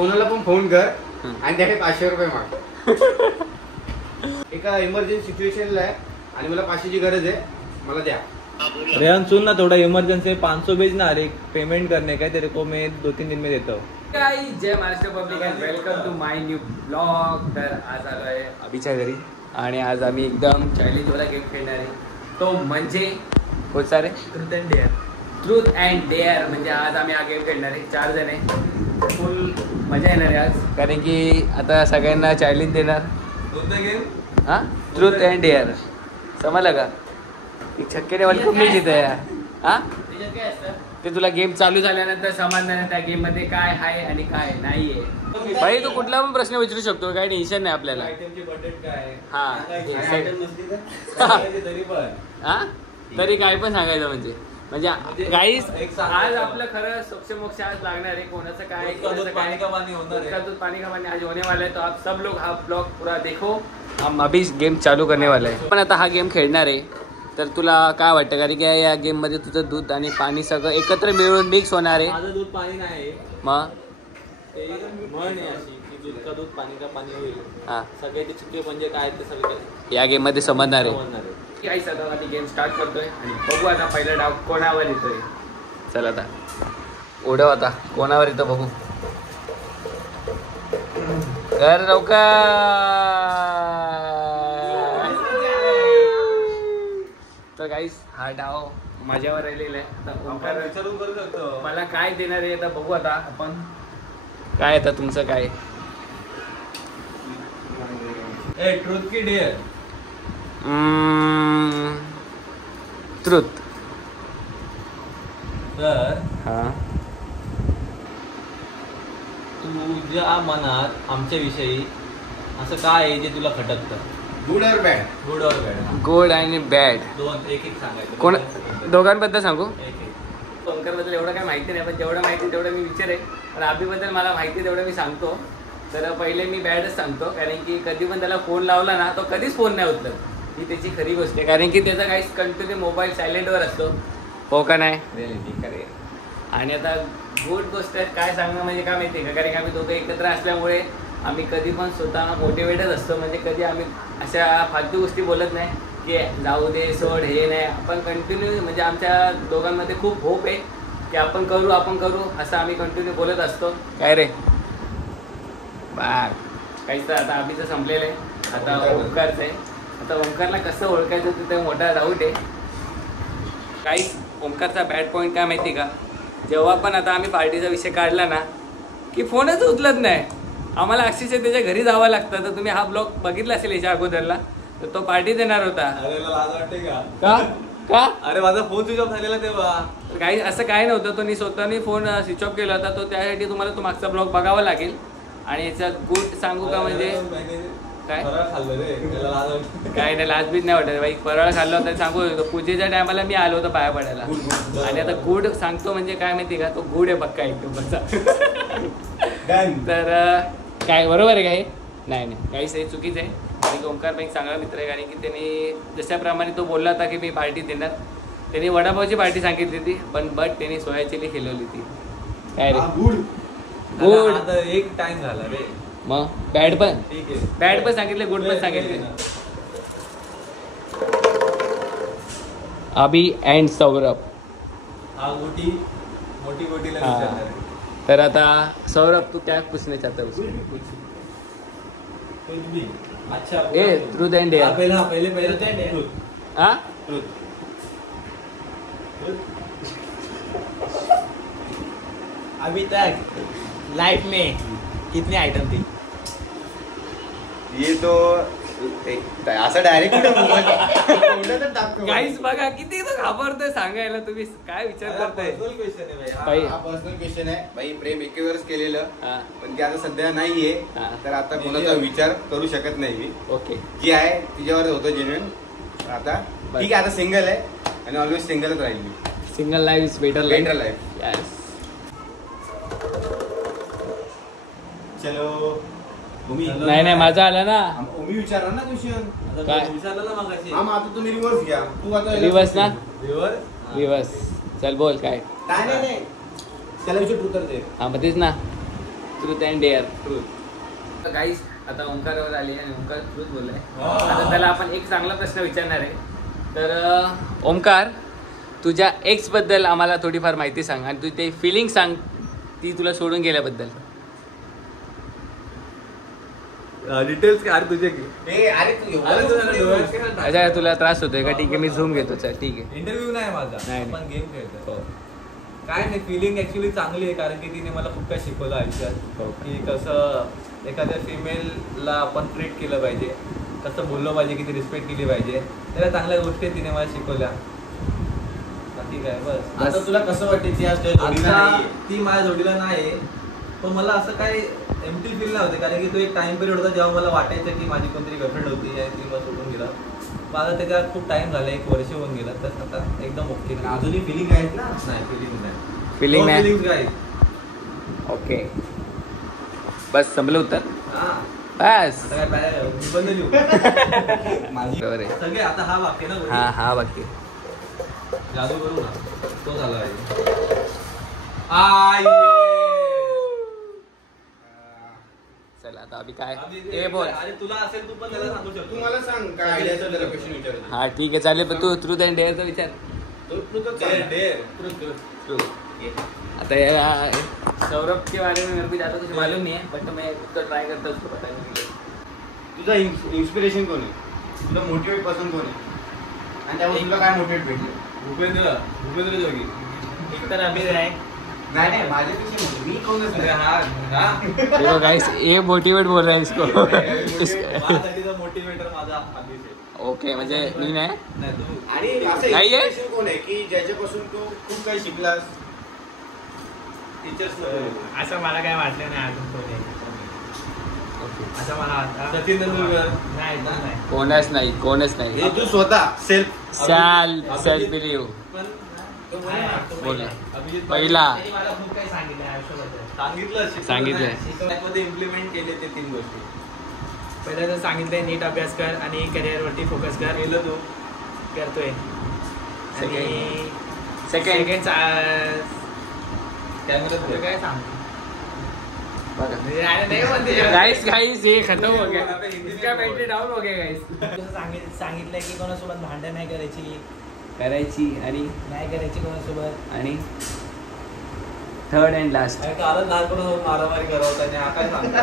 कोणाला पण फोन कर आणि त्याकडे 500 रुपये माग. एका इमर्जन्सी सिच्युएशनला आहे आणि मला 500ची गरज आहे, मला द्या. रेहान सुन ना, थोड़ा इमरजेंसी 500 भेजना, अरे पेमेंट करने का, तेरे को मैं 2-3 दिन में देता हूँ. जय Maharashtra public and welcome to my new blog. तर आज आलो आहे अभिच्या घरी आणि आज आम्ही एकदम चायलेंजवाला गेम खेळणार आहे. तो म्हणजे खूप सारे ट्रूथ अँड डेअर म्हणजे आज आम्ही हा गेम खेळणार आहे. 4 जण आहे, फुल मजा येणार आहे आज, कारण की आता सगळ्यांना चॅलेंज देणार. हां, ट्रूथ अँड डेअर समजलं का? एक छक्के वर्ल्ड कप मी जिथे यार. हां, ते तुला गेम चालू झाल्यानंतर समजणार त्या गेम मध्ये काय आहे आणि काय नाही आहे. भाई तू कुठला पण प्रश्न विचारू शकतो, काही टेन्शन नाही आपल्याला. हा तरी काय पण सांगायचं म्हणजे गाईस आज आपलं खरं सोक्ष आज लागणार आहे. कोणाचं काय पाणी का पानी आज होने वाला है, तो आप सब लोग हा ब्लॉग पूरा देखो. हम अभी गेम चालू करने वाला है. पण आता हा गेम खेळणार आहे, तर तुला काय वाटतं? कारण की या गेम मध्ये तुझं दूध आणि पाणी सगळं एकत्र मिळून मिक्स होणार आहे. माझं दूध पाणी नाही, मग ते म्हण आहे अशी की दूध का दूध पाणी का पाणी होईल. हा, सगळे ते चित्ते म्हणजे काय ते सगळं या गेम मध्ये समजणार आहे. काही सगळं आधी गेम स्टार्ट करतोय आणि बघू आता पहिला डाव कोणावर येतोय. चल आता उडव, आता कोणावर येतो बघू. कर लवकर. तर गाईस हा डाव माझ्यावर राहिलेला आहे. आता ओंकार मला काय देणार आहे आता बघू. आता आपण काय, आता तुमचं काय? ट्रूथ की डेअर? ट्रूथ. तर हा, तुझ्या मनात आमच्याविषयी असं काय आहे जे तुला खटकतं? गुड और बॅड? गुड और बॅड? गुड आणि बॅड दोन एक एक सांगायचं. कोण दोघांबद्दल सांगू? एक ओंकारबद्दल एवढं काय माहिती नाही, पण जेवढं माहिती तेवढं मी विचारेन. पण अभिबद्दल मला माहिती तेवढं मी सांगतो. तर पहिले मी बॅडच सांगतो, कारण की कधी पण त्याला फोन लावला ना तो कधीच फोन नाही उचलत. ही त्याची खरी गोष्ट आहे, कारण की त्याचा काही कंटिन्यू मोबाईल सायलेंटवर असतो. हो का नाही? खरे. आणि आता गुड गोष्ट काय सांगणं म्हणजे काय माहिती आहे का, कारण की आम्ही दोघं एकत्र असल्यामुळे आम्ही कधी पण स्वतः मोटिवेटच असतो. म्हणजे कधी आम्ही अशा फालतू गोष्टी बोलत नाही की जाऊ दे सोड हे नाही. आपण कंटिन्यू म्हणजे आमच्या दोघांमध्ये खूप होप आहे की आपण करू असं आम्ही कंटिन्यू बोलत असतो. काय रे बा काहीच. तर आता अभिचं संपलेलं आहे, आता ओंकारचं आहे. आता ओंकारला कसं ओळखायचं तिथे मोठा डाऊट आहे. काहीच ओंकारचा बॅड पॉईंट काय माहिती का, जेव्हा पण आता आम्ही पार्टीचा विषय काढला ना की फोनच उचलत नाही. आम्हाला अक्षरशः त्याच्या घरी जावं लागतं. तर तुम्ही हा ब्लॉग बघितला असेल याच्या अगोदरला, तर तो पार्टी देणार होता. लाज वाटते का? अरे माझा फोन स्विच ऑफ झालेला तेव्हा. काही असं काय नव्हतं, तो स्वतःनी फोन स्विच ऑफ केला होता. तो त्यासाठी तुम्हाला तो मागचा ब्लॉग बघावा लागेल. आणि याचा गुड सांगू का म्हणजे काय? काय नाही, लाजबीज नाही वाटत बाई. फराळ खाल्लं होतं सांगू शकतो. पूजेच्या टायमाला मी आलो होतो पाया पडायला. आणि आता गुड सांगतो म्हणजे काय माहिती का, तो गुड आहे पक्का एकदम. तर काय बरोबर आहे काय? नाही काहीच हे चुकीचं आहे. आणि ओंकार पण एक चांगला मित्र आहे, कारण की त्यांनी जशाप्रमाणे तो बोलला होता की मी पार्टी देणार, त्यांनी वडापावची पार्टी सांगितली होती, पण त्यांनी सोया चिली खेळवली होती. काय रे गुड एक टाइम झाला रे. मग बॅड पण? ठीक आहे, बॅड पण सांगितले, गुड पण सांगितले. अभी अँड सौरभ. हा मोठी गोटीला हाँ. विचारणार आहे. तर आता सौरभ तू क्या पूछना चाहता है उससे? कुछ भी. अच्छा ए ट्रूथ एंड डेयर. पहिले हाँ अभी तक लाइफ में कितने आइटम थी? ये तो असं डायरेक्ट गाईस बघा किती तो घाबरतोय सांगायला. तुम्ही काय विचार करताय? भाई हा पर्सनल क्वेश्चन आहे भाई. प्रेम एकेवरच केलेलं, हा. पण ते आता सध्या नाहीये, हा. तर आता कोणाचा विचार करू शकत नाही मी. ओके, जी आहे तिच्यावर होतं जेन्युइन. आता ठीक आहे, आता सिंगल आहे आणि ऑलवेज सिंगलच राहील मी. Single life is better better life. Yes. चलो नाही माझा आला ना. मी विचारणार ना क्वेश्चन. काय? विचारलं ना मगाशी. हा, मग आता तुम्ही रिव्हर्स घ्या. तू आता रिवर्स ना? रिव्हर्स. चल बोल काय? नाही त्याला विचार उत्तर दे. हा मग तेच ना. Truth and dare. Truth. Guys आता ओंकारवर आले आणि ओंकार ट्रूथ बोललाय. आता त्याला आपण एक चांगला प्रश्न विचारणार आहे. तर ओंकार, तुझ्या एक्स बद्दल आम्हाला थोडीफार माहिती सांग आणि तू ते फिलिंग सांग ती तुला सोडून गेल्याबद्दल. डिटेल्स काय तुझे? अरे तू अच्छा तुला त्रास होतोय का? ठीक आहे मी झूम घेतो. चल ठीक आहे. इंटरव्ह्यू नाही माझा, नाही. आपण गेम खेळतो. काय नाही, फिलिंग ऍक्च्युली चांगली आहे कारण की तिने मला खूप काही शिकवलं आयुष्यात की कसं एखाद्या फिमेलला आपण ट्रीट केलं पाहिजे, कसं बोललं पाहिजे, किती रिस्पेक्ट केली पाहिजे. त्याला चांगल्या गोष्टी तिने मला शिकवल्या. ठीक आहे बस. आता तुला कसं वाटते ती आज तुझ्या जोडीला आता नाहीये? ती माझ्या जोडीला नाही, पण मला असं काही एम्प्टी फील नाही होते कारण की तो एक टाइम पिरियड होता जेव्हा मला वाटायचं की माझी कोणतरी गर्लफ्रेंड होती आणि ती मला सोडून गेला. माझा त्याच्यात खूप टाइम झाला, 1 वर्ष होऊन गेला. तर आता एकदम ओके. अजूनही फिलिंग आहेत ना? नाही, फिलिंग नाही. फिलिंग नाही. फिलिंग काय? ओके बस संपलं उत्तर. हा, बस आता काय निबंध लिहू? बरोबर आहे. सगळे आता हा वाक्य ना. हा बाकी जादू करू ना, तो झाला आहे. चला आता अभि काय ते बोल. अरे तुला असेल तू पण त्याला सांगू शकतो. तू मला सांग काय आयडिया असेल त्याला क्वेश्चन विचारायचं. हा ठीक आहे चालेल. पण तू ट्रूथ अँड डेअरचा विचार. आता सौरभ के बारे में मेरे को ज्यादा कुछ मालूम नहीं है बट मैं तो ट्राई करता हूँ उसको बताने के लिए. तुझा इन्स्पिरेशन कोण आहे? तुला मोटिवेट पर्सन कोण आहे? आणि त्यामुळे तुला काय मोटिवेट भेटलं? भूपेंद्र जोगी. एक तर अभि आहे. नाही माझ्यापेक्षा मोठे मी कोणच नाही. देखो गाइस ये मोटिवेट बोल रहा है इसको. मोटिवेटर माझा अभिष आहे. ओके म्हणजे मी नाही. नाही तू. आणि असं नाहीये? inspiration कोण आहे की ज्याच्यापासून तू खूप काही शिकलास? टीचर्स असं मला काय वाटलं नाही अजून कोणी. असं मला आता सचिन तेंडुलकर. नाही नाही. कोणच नाही. हे तू स्वतः सेल्फ सेल्फ बिलीव पण बोल. अभिजित पहिला त्यांनी मला खूप काही सांगितलं आयुष्याबद्दल. सांगितलं मध्ये इम्प्लिमेंट केले ते 3 गोष्टी. पहिलं तर सांगितलंय नीट अभ्यास कर आणि करिअरवरती फोकस कर. केलं तू. करतोय. आणि सेकंड कॅमेरा काय सांगतो गाइस ये खत्म हो गया. इसका बैटरी डाउन हो गया गाइस. सांगितलंय की कोणासोबत भांडण नाही करायची आणि नाही करायची कोणासोबत. आणि थर्ड अँड लास्ट कारण लहानपणापासून मारामारी करावं त्याने हा काय सांगतो.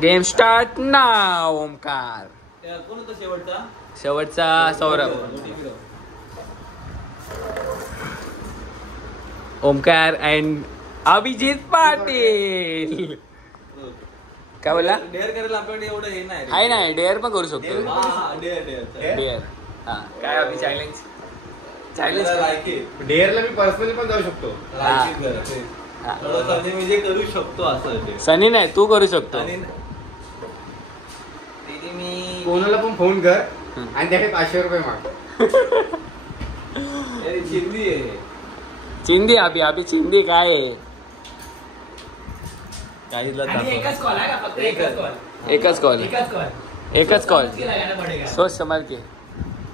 गेम स्टार्ट नाव. ओमकार कोण होता शेवटचा? शेवटचा सौरभ. ओमकार अँड अभिजित पाटील. काय बोलला? डेअर करायला आपल्याकडे एवढं हे नाही रे. आहे ना डेअर पण करू शकतो. डेअर डेअर हा काय अभि चॅलेंज डेअरला मी पर्सनली पण जाऊ शकतो. म्हणजे करू शकतो असं ते. सनी नाही तू करू शकतो. आणि मी कोणाला पण फोन कर आणि त्याकडे 500 रुपये माग. चिंदी आहे. चिंदी अभि चिंदी काय आहे? आणि एकच कॉल आहे का फक्त? एकच कॉल. एकच कॉल. एकच कॉल. लगाना पडेगा. सोच संभाल के.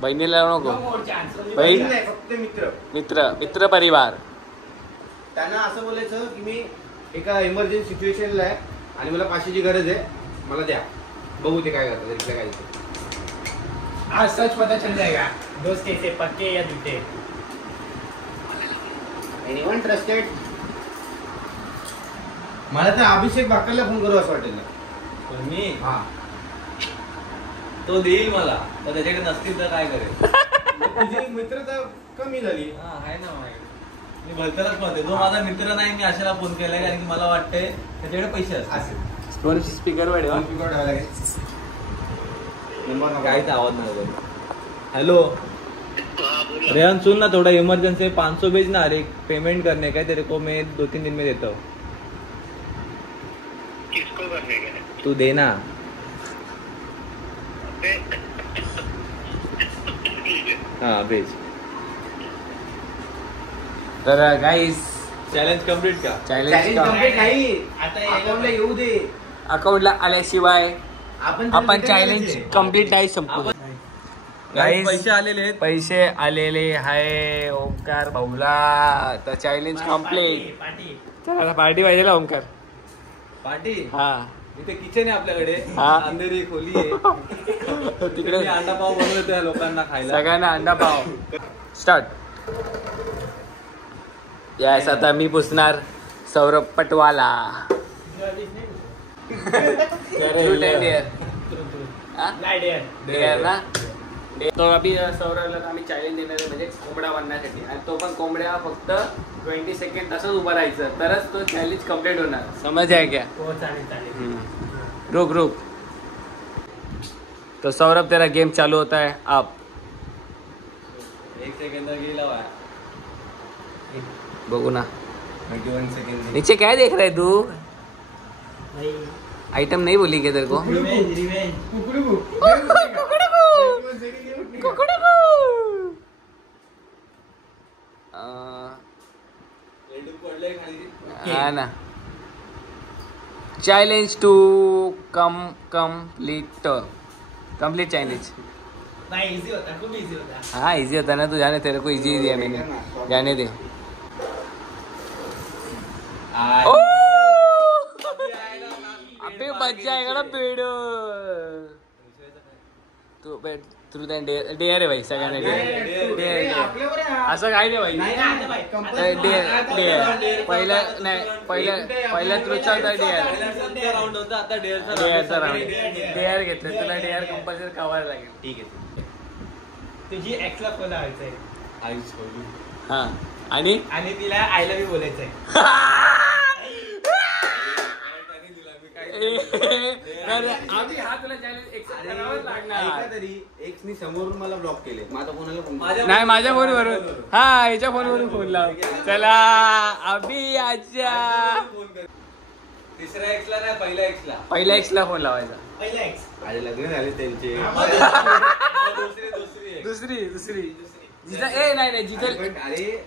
बहिणीला लावू नको. No more chance. बहीण नाही, फक्त मित्र परिवार. त्यांना असं बोलायचं की मी एका इमर्जन्सी सिच्युएशनला आहे आणि मला 500ची गरज आहे, मला द्या. बघू ते काय करतात. रिप्लाय काय देते. आज सच पता चल जाएगा दोस्त कैसे पक्के या झूठे. Anyone trusted? मला तर अभिषेक भाकरला फोन करू असं वाटेल. पण मी हा तो देईल मला, तर त्याच्याकडे नसतील तर काय करेल. तुझी मित्रता कमी झाली. हा आहे ना माझ्याकडे. मी भलत्यालाच म्हणते जो माझा मित्र नाही मी अशाला फोन केलाय कारण की मला वाटतंय त्याच्याकडे पैसे असतील. स्पीकर वर काहीच आवाज नाही. हॅलो रेहान सुन ना, थोड़ा इमरजेंसी 500 भेजना. अरे पेमेंट करने का तेरे को मैं 2-3 दिन में देता हूँ. किसको करने का? तू देना. हाँ भेज. तर गाईस चॅलेंज कम्प्लीट का? चॅलेंज नाही आता अकाउंटला येऊ दे. अकाउंटला आल्याशिवाय आपण return चॅलेंज करायचे. कम्प्लीट नाही संपू. Guys, पैसे आलेले आहेत. पैसे आलेले आहे ओमकार भाऊला. तर चॅलेंज कम्प्लीट. चला पार्टी पाहिजे ना ओमकार. पार्टी हा इथे किचन आहे आपल्याकडे. हा. अंधेरी खोली आहे. तिकडे मी अंडा पाव बनवतोय लोकांना खायला. सगळ्यांना अंडा पाव. स्टार्ट. यस आता मी पुसणार सौरभ पटवाला. Truth and dare. हा? Dare ना. तो अभि सौरभला आम्ही चॅलेंज देणार आहे म्हणजे कोंबडा बनण्यासाठी. आणि तो पण कोंबड्या फक्त 20 सेकंड तसंच उभं राहायचं तरच तो चॅलेंज कम्प्लीट होणार. समज आहे क्या? रुक रुक. तो सौरभ तेरा गेम चालू होता है आप. 1 सेकंद गेला बा. बघू ना 21 सेकंड. नीचे क्या देख रहा है तू? आइटम नहीं बोली क्या तेरे को? पडलंय खाली. हा ना. Challenge to complete challenge. हाँ इजी होता ना. तू जाने तेरे को इजी दिया मैंने. जाने दे. ओ अबे बच जाएगा ना पेड़. तू ट्रूथ अँड डेअर आहे भाई. सगळ्यांना डेअर. असं काही नाही भाई. डेअर पहिल्या ट्रूथचा होता डेअर. राऊंड होता आता डेअरचा राऊंड. डेअर घेतलं तुला. डेअर कंपल्सरी कव्हर लागेल. ठीक आहे. तुझी एक्सला फोन लावायचा आहे हा आणि तिला आयला बी बोलायचंय. आम्ही हा तुला चॅलेंज एक्सेप्ट करावाच लागणार. ऐका तरी एक्सनी समोरून मला ब्लॉक केले. माझा कोणाला फोन नाही माझ्या फोनवरून. हा याच्या फोनवरून फोन लाव. चला अभि आजा. तिसऱ्या एक्सला नाही पहिल्या एक्सला. पहिल्या एक्सला फोन लावायचा. पहिला एक्स. अरे लग्न झाले त्यांचे. दुसरी जिचं ए नाही अरे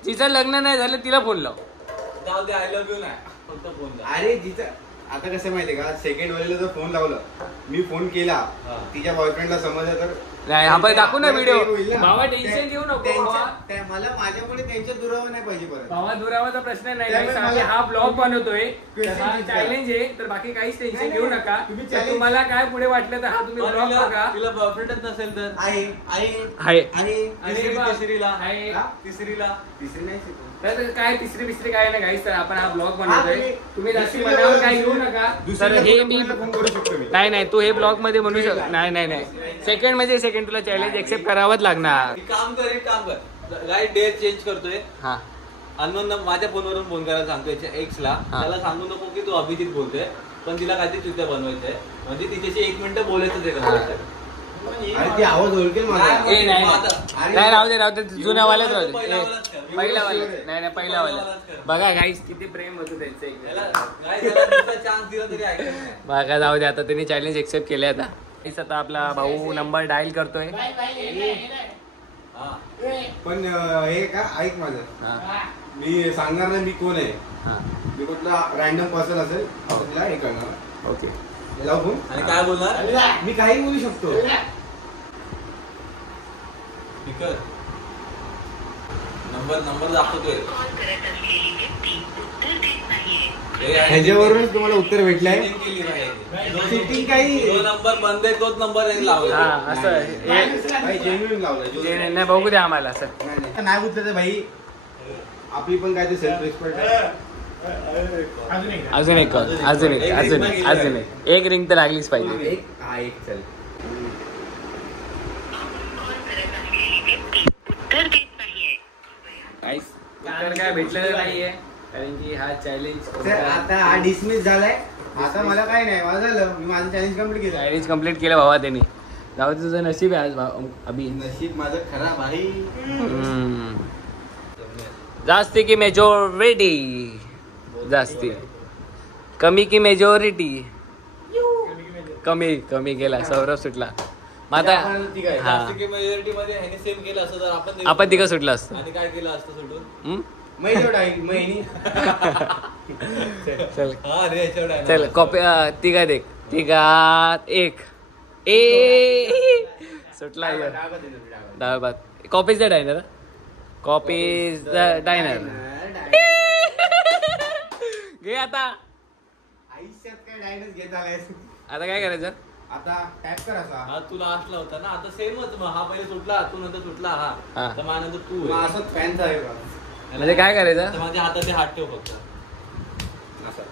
जिचं लग्न नाही झालं तिला फोन लाव. जाऊ दे. आय लव्ह यू नाही फक्त फोन लाव. अरे जिचं आता कसं माहितीये का सेकंड वालीला जर फोन लावला मी फोन केला हा. तिच्या बॉयफ्रेंडला समजलं तर नाही आपण दाखवू ना व्हिडिओ. होईल ना. भावा टेन्शन घेऊ नको भावा. मला माझ्यामुळे त्यांच्या दुरावा नाही पाहिजे परत. भावा दुरावाचा प्रश्न नाही. त्यामुळे आम्ही मला- हा ब्लॉग बनवतोय. Question हा विचारा. चॅलेंज आहे तर बाकी काहीच टेन्शन नाही, घेऊ नाही. नका. तुम्ही तर challenge- तुम्हाला काय पुढे वाटलं तर हा तुम्ही ब्लॉग बघा. तिला बॉयफ्रेंडच नसेल तर आहे आहे. आणि तिसरीला आहे. हा? तिसरीला तिसरी नाही शिकवत. तर काय तिसरी काय नाही काहीच. तर आपण हा ब्लॉग बनवतोय. तुम्ही- तुम्ही जास्ती दुसरीला मनावर काय दुसरी- घेऊ नका. तर दुसरीला हे फोन मी करायला फोन करू शकतो मी. नाही तू हे ब्लॉग मध्ये म्हणू शकतो. नाही सेकंड म्हणजे सेकंड तुला चॅलेंज एक्सेप्ट करावंच लागणार. एक काम कर काय डेअर चेंज करतोय. हा अननोन माझ्या फोनवरून फोन करायला सांगतोय एक्सला. हा. त्याला सांगू नको की तू अभिजित बोलतोय पण तिला काहीतरी चित्र बनवायचंय म्हणजे तिच्याशी 1 मिनिट बोलायचं ते करायचं. अरे ती आवाज ओळखेल माझा. ए नाही अरे- नाही राहू दे जुन्यावाल्याच राहू दे. पहिल्यावालाच कर. पहिल्यावाला नाही पहिल्यावाला. पहिल्यावालाच कर. बघा गाईस किती प्रेम होतं त्यांचं त्याला एकमेकांवर. काय त्याला नुसता चान्स दिला तरी ऐकत नाही. बघा जाऊ दे. आता त्यांनी चॅलेंज एक्सेप्ट केले. आता हेच आता आपला भाऊ नंबर डायल करतोय. हा. पण हे का ऐक माझं. हा, मी सांगणार नाही मी कोण आहे. हा. मी कुठला रॅन्डम पर्सन असेल तिला हे करणार. ओके लावू फोन. आणि काय बोलणार मी काही बोलू शकतो. स्पीकर नंबर दाखवतोय. ह्याच्यावरूनच तुम्हाला उत्तर भेटलंय. Setting केली पाहिजे. Setting काही जो नंबर बंद आहे तोच नंबर लावला. हा असं काही genuine लावलंय. नाही बघू द्या आम्हाला सर. नाही उचलत आहे भाई. आपली पण काय ते सेल्फ रिस्पेक्ट आहे. अजून एक एक रिंग तर लागलीच पाहिजे. एक चल. उत्तर काय भेटलेलं नाहीये कारण की हा चॅलेंज सर आता हा डिसमिस झालाय. आता मला काय नाही. माझं झालं. मी माझं चॅलेंज कम्प्लीट केलं. चॅलेंज कम्प्लीट केलं भावा त्यांनी. जाऊ दे तुझं नशीब आहे आज अभि. नशीब माझं खराब आहे. जास्ती की मेजॉरिटी जास्ती कमी की मेजॉरिटी कमी केला. सौरभ सुटला. मग आता हा मेजॉरिटी मध्ये ह्याने सेम केलं असतं तर आपण तिघं सुटला असतो. आणि काय केलं असतं सोडून. महिनी आहे महिनी. चल हा रे याच्यावर चल कॉपी तिघात एक. तिघात एक. ए सुटला डाळ आहे. भात, डाळ भात देतो, डाळ भात. डाळ भात. Copies the diner. Copies the diner. घे आता. आयुष्यात काय डायनच घेत आलायस आता काय करायचं? आता टॅप कर असा हा तू लास्टला होता ना, आता सेमच मग. हा पहिले सुटला, तू नंतर सुटला हा. हा. तर माझ्यानंतर तू मग आहे. असंच फॅनचा आहे का म्हणजे काय करायचं? तर माझ्या हातात ते हात ठेव फक्त. असं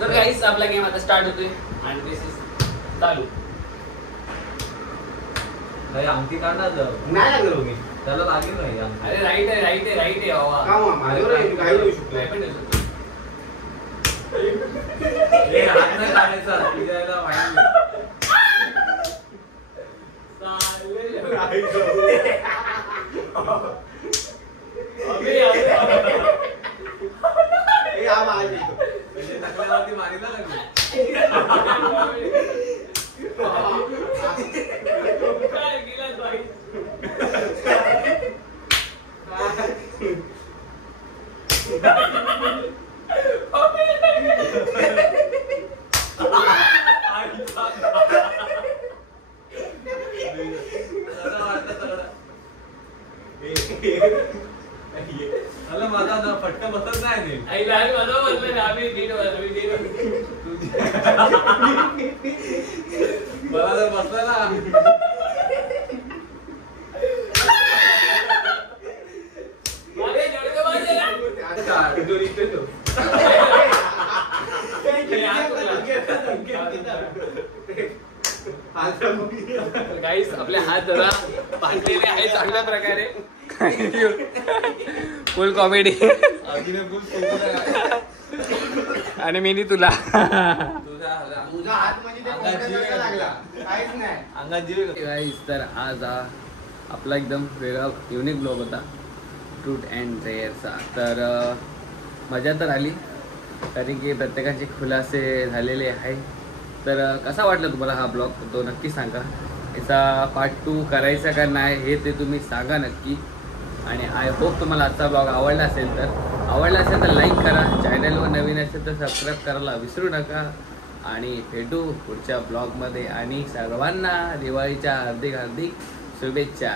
तर गाईस आपला गेम आता स्टार्ट होतोय आणि दिस इज चालू. काही अंगठी काढणार जर. नाही लागलो मी त्याला लागेल नाही अंगठी. अरे राईट आहे, राईट आहे, राईट आहे बाबा. का मग? माझ्यावर आहे, मी काही करू शकतो. काय पण देऊ शकतो. ए, हात नाही काढायचा. तुझ्या याला माहिती नाही. ए, हा माझा जिंकतो. म्हणजे टाकल्यावरती मारीला लागली. काय गेलास बाई? मला वाटलं सगळं. मला माझा ना फटका बसत नाही नीट. आईला आम्ही बरोबर बोललो ना, आम्ही नीट बोललो, मी नीट बोललो. मला जर बसला ना. मागे जेवढे वाजले ना. गाईस आपले हात जरा बांधलेले आहे चांगल्या प्रकारे. फुल कॉमेडी. अजून फुल सोबत आणि मी तुला तुझा तुझा हात म्हणजे त्या कोपऱ्यासारखा लागला काहीच नाही अंगात जीव. गाईस तर आज आपला एकदम वेगळा युनिक ब्लॉग होता ट्रूथ अँड डेअरचा. तर मजा तर आली कारण की प्रत्येकाचे खुलासे झालेले आहे. तर कसा वाटला तुम्हाला हा ब्लॉग तो नक्की सांगा. याचा पार्ट 2 करायचा का नाही हे ते तुम्ही सांगा नक्की. आणि आय होप तुम्हाला आजचा ब्लॉग आवडला असेल तर लाईक करा. चॅनलवर नवीन असेल तर सबस्क्राईब करायला विसरू नका. आणि भेटू पुढच्या ब्लॉगमध्ये आणि सर्वांना दिवाळीच्या हार्दिक शुभेच्छा.